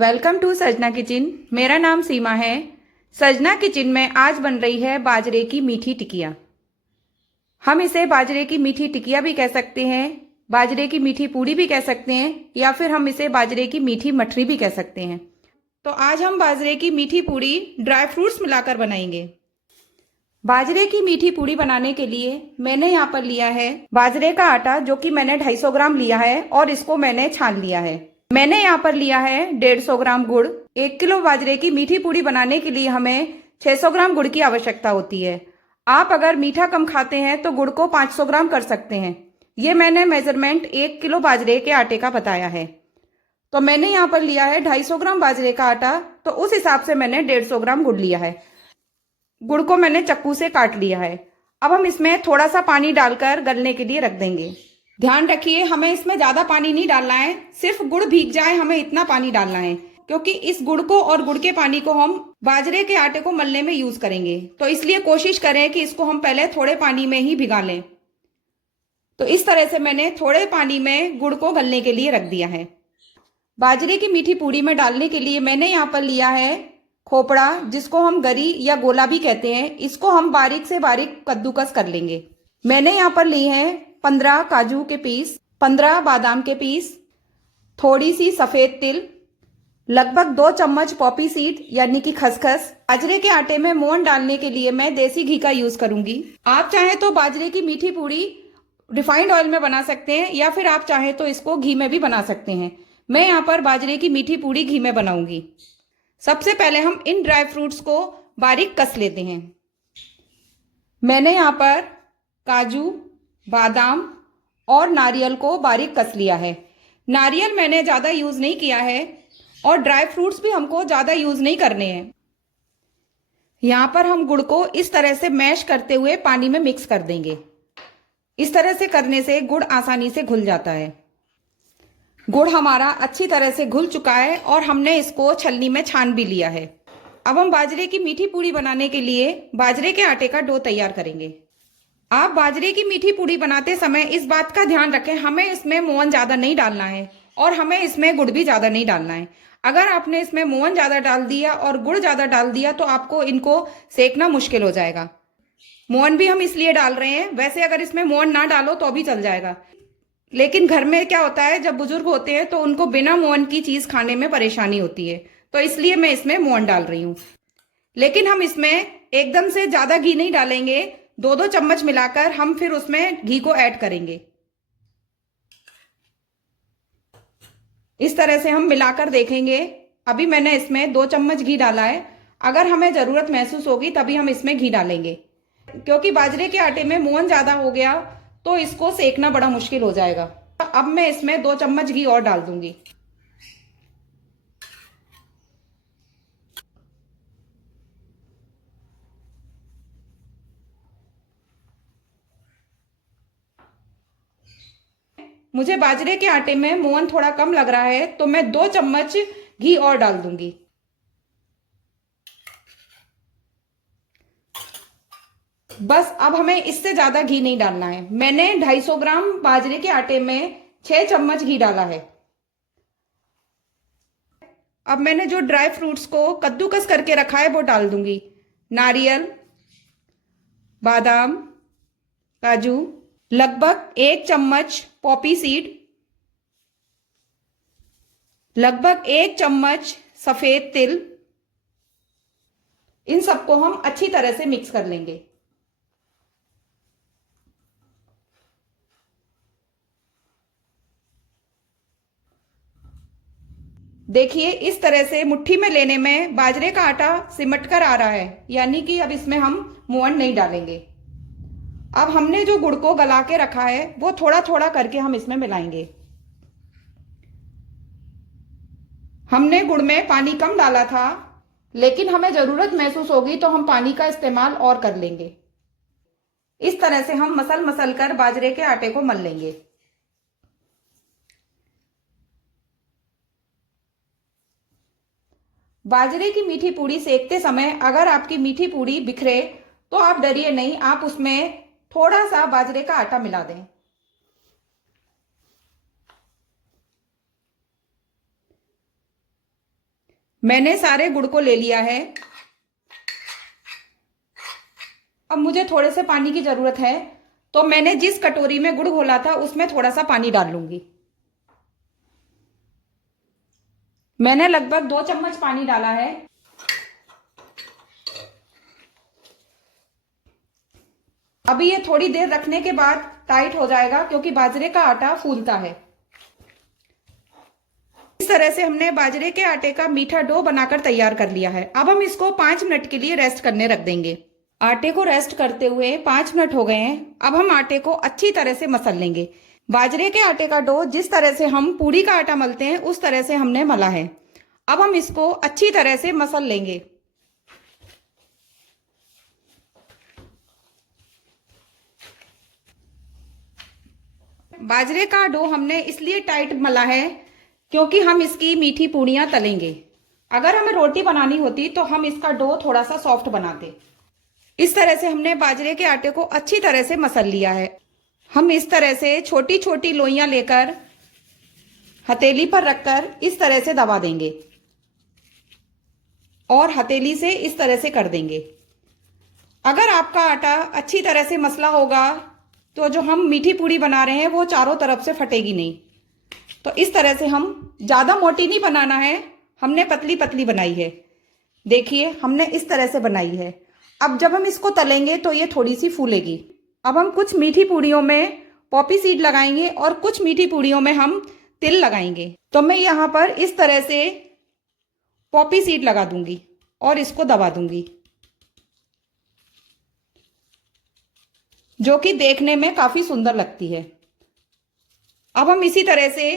Welcome to सजना kitchen. मेरा नाम सीमा है। सजना किचन में आज बन रही है बाजरे की मीठी टिकिया। हम इसे बाजरे की मीठी टिकिया भी कह सकते हैं, बाजरे की मीठी पूड़ी भी कह सकते हैं, या फिर हम इसे बाजरे की मीठी मठरी भी कह सकते हैं। तो आज हम बाजरे की मीठी पूड़ी ड्राई फ्रूट्स मिलाकर बनाएंगे। बाजरे की मीठी पूड़ी बनाने के लिए मैंने यहाँ पर लिया है बाजरे का आटा, जो कि मैंने 250 ग्राम लिया है और इसको मैंने छान लिया है। मैंने यहाँ पर लिया है 150 ग्राम गुड़। 1 किलो बाजरे की मीठी पूड़ी बनाने के लिए हमें 600 ग्राम गुड़ की आवश्यकता होती है। आप अगर मीठा कम खाते हैं तो गुड़ को 500 ग्राम कर सकते हैं। ये मैंने मेजरमेंट 1 किलो बाजरे के आटे का बताया है। तो मैंने यहाँ पर लिया है 250 ग्राम बाजरे का आटा, तो उस हिसाब से मैंने 150 ग्राम गुड़ लिया है। गुड़ को मैंने चक्कू से काट लिया है। अब हम इसमें थोड़ा सा पानी डालकर गलने के लिए रख देंगे। ध्यान रखिए, हमें इसमें ज्यादा पानी नहीं डालना है, सिर्फ गुड़ भीग जाए हमें इतना पानी डालना है, क्योंकि इस गुड़ को और गुड़ के पानी को हम बाजरे के आटे को मलने में यूज करेंगे। तो इसलिए कोशिश करें कि इसको हम पहले थोड़े पानी में ही भिगा लें। तो इस तरह से मैंने थोड़े पानी में गुड़ को गलने के लिए रख दिया है। बाजरे की मीठी पूड़ी में डालने के लिए मैंने यहाँ पर लिया है खोपड़ा, जिसको हम गरी या गोला भी कहते हैं। इसको हम बारीक से बारीक कद्दूकस कर लेंगे। मैंने यहाँ पर ली है 15 काजू के पीस, 15 बादाम के पीस, थोड़ी सी सफेद तिल, लगभग 2 चम्मच पॉपी सीड यानी कि खसखस। बाजरे के आटे में मोहन डालने के लिए मैं देसी घी का यूज करूंगी। आप चाहें तो बाजरे की मीठी पूड़ी रिफाइंड ऑयल में बना सकते हैं, या फिर आप चाहें तो इसको घी में भी बना सकते हैं। मैं यहाँ पर बाजरे की मीठी पूड़ी घी में बनाऊंगी। सबसे पहले हम इन ड्राई फ्रूट्स को बारीक कस लेते हैं। मैंने यहाँ पर काजू, बादाम और नारियल को बारीक कस लिया है। नारियल मैंने ज़्यादा यूज़ नहीं किया है और ड्राई फ्रूट्स भी हमको ज़्यादा यूज़ नहीं करने हैं। यहाँ पर हम गुड़ को इस तरह से मैश करते हुए पानी में मिक्स कर देंगे। इस तरह से करने से गुड़ आसानी से घुल जाता है। गुड़ हमारा अच्छी तरह से घुल चुका है और हमने इसको छलनी में छान भी लिया है। अब हम बाजरे की मीठी पूड़ी बनाने के लिए बाजरे के आटे का डो तैयार करेंगे। आप बाजरे की मीठी पूड़ी बनाते समय इस बात का ध्यान रखें, हमें इसमें मोहन ज़्यादा नहीं डालना है और हमें इसमें गुड़ भी ज़्यादा नहीं डालना है। अगर आपने इसमें मोहन ज़्यादा डाल दिया और गुड़ ज़्यादा डाल दिया तो आपको इनको सेकना मुश्किल हो जाएगा। मोहन भी हम इसलिए डाल रहे हैं, वैसे अगर इसमें मोहन ना डालो तो भी चल जाएगा, लेकिन घर में क्या होता है, जब बुजुर्ग होते हैं तो उनको बिना मोहन की चीज़ खाने में परेशानी होती है, तो इसलिए मैं इसमें मोहन डाल रही हूँ। लेकिन हम इसमें एकदम से ज़्यादा घी नहीं डालेंगे, 2-2 चम्मच मिलाकर हम फिर उसमें घी को ऐड करेंगे। इस तरह से हम मिलाकर देखेंगे। अभी मैंने इसमें 2 चम्मच घी डाला है। अगर हमें ज़रूरत महसूस होगी तभी हम इसमें घी डालेंगे, क्योंकि बाजरे के आटे में मोहन ज़्यादा हो गया तो इसको सेकना बड़ा मुश्किल हो जाएगा। अब मैं इसमें 2 चम्मच घी और डाल दूंगी। मुझे बाजरे के आटे में मोहन थोड़ा कम लग रहा है, तो मैं 2 चम्मच घी और डाल दूंगी। बस अब हमें इससे ज्यादा घी नहीं डालना है। मैंने 250 ग्राम बाजरे के आटे में 6 चम्मच घी डाला है। अब मैंने जो ड्राई फ्रूट्स को कद्दूकस करके रखा है वो डाल दूंगी। नारियल, बादाम, काजू, लगभग 1 चम्मच पॉपी सीड, लगभग 1 चम्मच सफेद तिल। इन सबको हम अच्छी तरह से मिक्स कर लेंगे। देखिए, इस तरह से मुट्ठी में लेने में बाजरे का आटा सिमट कर आ रहा है, यानी कि अब इसमें हम मोहन नहीं डालेंगे। अब हमने जो गुड़ को गला के रखा है वो थोड़ा थोड़ा करके हम इसमें मिलाएंगे। हमने गुड़ में पानी कम डाला था, लेकिन हमें जरूरत महसूस होगी तो हम पानी का इस्तेमाल और कर लेंगे। इस तरह से हम मसल मसल कर बाजरे के आटे को मल लेंगे। बाजरे की मीठी पूड़ी सेकते समय अगर आपकी मीठी पूड़ी बिखरे तो आप डरिए नहीं, आप उसमें थोड़ा सा बाजरे का आटा मिला दें। मैंने सारे गुड़ को ले लिया है। अब मुझे थोड़े से पानी की जरूरत है, तो मैंने जिस कटोरी में गुड़ घोला था उसमें थोड़ा सा पानी डाल लूंगी। मैंने लगभग 2 चम्मच पानी डाला है। अभी ये थोड़ी देर रखने के बाद टाइट हो जाएगा, क्योंकि बाजरे का आटा फूलता है। इस तरह से हमने बाजरे के आटे का मीठा डो बनाकर तैयार कर लिया है। अब हम इसको 5 मिनट के लिए रेस्ट करने रख देंगे। आटे को रेस्ट करते हुए 5 मिनट हो गए हैं। अब हम आटे को अच्छी तरह से मसल लेंगे। बाजरे के आटे का डो जिस तरह से हम पूड़ी का आटा मलते हैं उस तरह से हमने मला है। अब हम इसको अच्छी तरह से मसल लेंगे। बाजरे का डो हमने इसलिए टाइट मला है क्योंकि हम इसकी मीठी पूड़ियां तलेंगे। अगर हमें रोटी बनानी होती तो हम इसका डो थोड़ा सा सॉफ्ट बनाते। इस तरह से हमने बाजरे के आटे को अच्छी तरह से मसल लिया है। हम इस तरह से छोटी छोटी लोइयां लेकर हथेली पर रखकर इस तरह से दबा देंगे और हथेली से इस तरह से कर देंगे। अगर आपका आटा अच्छी तरह से मसला होगा तो जो हम मीठी पूड़ी बना रहे हैं वो चारों तरफ से फटेगी नहीं। तो इस तरह से हम ज्यादा मोटी नहीं बनाना है, हमने पतली पतली बनाई है। देखिए हमने इस तरह से बनाई है। अब जब हम इसको तलेंगे तो ये थोड़ी सी फूलेगी। अब हम कुछ मीठी पूड़ियों में पॉपी सीड लगाएंगे और कुछ मीठी पूड़ियों में हम तिल लगाएंगे। तो मैं यहाँ पर इस तरह से पॉपी सीड लगा दूंगी और इसको दबा दूंगी, जो कि देखने में काफी सुंदर लगती है। अब हम इसी तरह से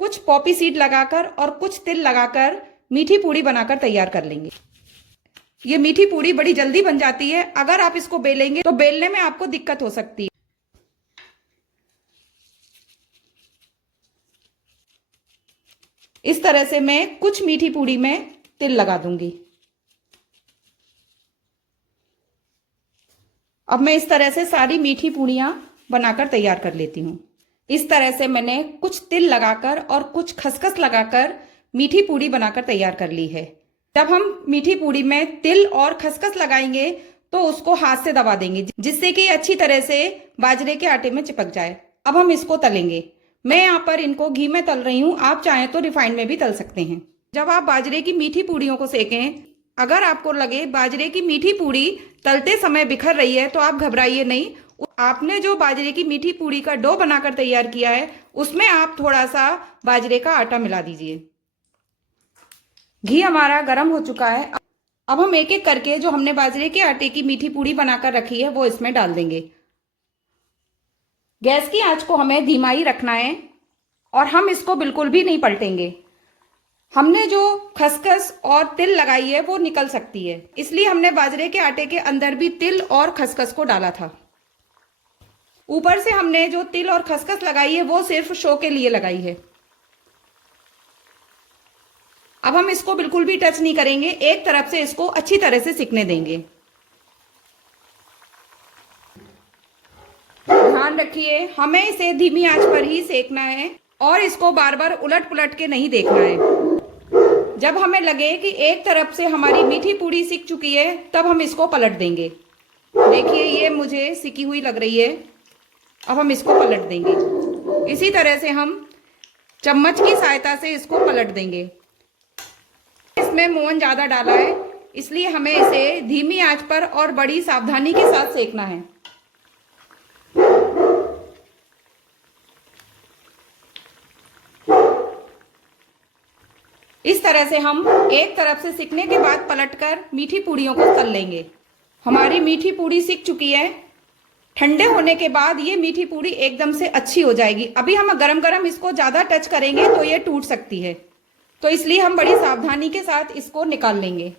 कुछ पॉपी सीड लगाकर और कुछ तिल लगाकर मीठी पूड़ी बनाकर तैयार कर लेंगे। ये मीठी पूड़ी बड़ी जल्दी बन जाती है। अगर आप इसको बेलेंगे तो बेलने में आपको दिक्कत हो सकती है। इस तरह से मैं कुछ मीठी पूड़ी में तिल लगा दूंगी। अब मैं इस तरह से सारी मीठी पूड़ियां बनाकर तैयार कर लेती हूँ। इस तरह से मैंने कुछ तिल लगाकर और कुछ खसखस लगाकर मीठी पूड़ी बनाकर तैयार कर ली है। जब हम मीठी पूड़ी में तिल और खसखस लगाएंगे तो उसको हाथ से दबा देंगे, जिससे कि अच्छी तरह से बाजरे के आटे में चिपक जाए। अब हम इसको तलेंगे। मैं यहाँ पर इनको घी में तल रही हूँ, आप चाहें तो रिफाइंड में भी तल सकते हैं। जब आप बाजरे की मीठी पूड़ियों को सेकें, अगर आपको लगे बाजरे की मीठी पूड़ी तलते समय बिखर रही है तो आप घबराइए नहीं। आपने जो बाजरे की मीठी पूड़ी का डो बनाकर तैयार किया है उसमें आप थोड़ा सा बाजरे का आटा मिला दीजिए। घी हमारा गर्म हो चुका है। अब हम एक एक करके जो हमने बाजरे के आटे की मीठी पूड़ी बनाकर रखी है वो इसमें डाल देंगे। गैस की आंच को हमें धीमा ही रखना है और हम इसको बिल्कुल भी नहीं पलटेंगे। हमने जो खसखस और तिल लगाई है वो निकल सकती है, इसलिए हमने बाजरे के आटे के अंदर भी तिल और खसखस को डाला था। ऊपर से हमने जो तिल और खसखस लगाई है वो सिर्फ शो के लिए लगाई है। अब हम इसको बिल्कुल भी टच नहीं करेंगे, एक तरफ से इसको अच्छी तरह से सिकने देंगे। ध्यान रखिए हमें इसे धीमी आंच पर ही सेकना है और इसको बार बार उलट पुलट के नहीं देखना है। जब हमें लगे कि एक तरफ से हमारी मीठी पूड़ी सिक चुकी है तब हम इसको पलट देंगे। देखिए ये मुझे सिकी हुई लग रही है। अब हम इसको पलट देंगे। इसी तरह से हम चम्मच की सहायता से इसको पलट देंगे। इसमें मोहन ज्यादा डाला है, इसलिए हमें इसे धीमी आंच पर और बड़ी सावधानी के साथ सेकना है। इस तरह से हम एक तरफ से सिकने के बाद पलटकर मीठी पूड़ियों को तल लेंगे। हमारी मीठी पूड़ी सिक चुकी है। ठंडे होने के बाद ये मीठी पूड़ी एकदम से अच्छी हो जाएगी। अभी हम गरम गरम इसको ज्यादा टच करेंगे तो ये टूट सकती है, तो इसलिए हम बड़ी सावधानी के साथ इसको निकाल लेंगे।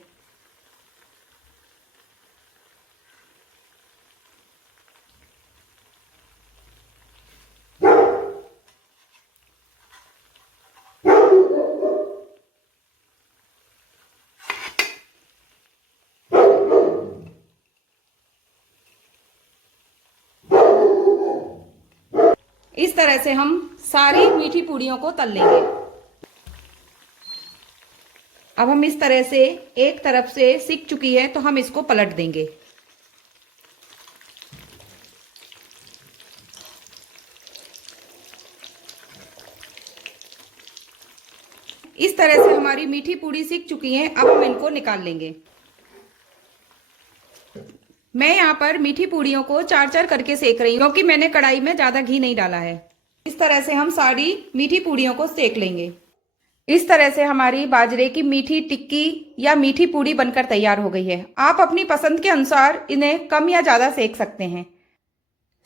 इस तरह से हम सारी मीठी पूड़ियों को तल लेंगे। अब हम इस तरह से एक तरफ से सिक चुकी है तो हम इसको पलट देंगे। इस तरह से हमारी मीठी पूड़ी सिक चुकी है। अब हम इनको निकाल लेंगे। मैं यहाँ पर मीठी पूड़ियों को चार चार करके सेक रही हूँ क्योंकि मैंने कढ़ाई में ज्यादा घी नहीं डाला है। इस तरह से हम सारी मीठी पूड़ियों को सेक लेंगे। इस तरह से हमारी बाजरे की मीठी टिक्की या मीठी पूड़ी बनकर तैयार हो गई है। आप अपनी पसंद के अनुसार इन्हें कम या ज्यादा सेक सकते हैं।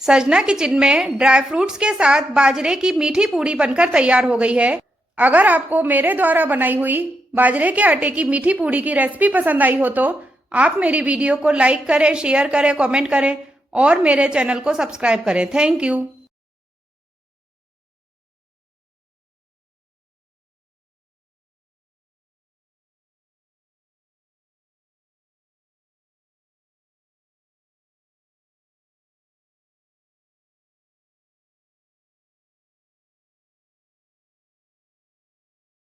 सजना किचन में ड्राई फ्रूट्स के साथ बाजरे की मीठी पूड़ी बनकर तैयार हो गई है। अगर आपको मेरे द्वारा बनाई हुई बाजरे के आटे की मीठी पूड़ी की रेसिपी पसंद आई हो तो आप मेरी वीडियो को लाइक करें, शेयर करें, कमेंट करें और मेरे चैनल को सब्सक्राइब करें। Thank you.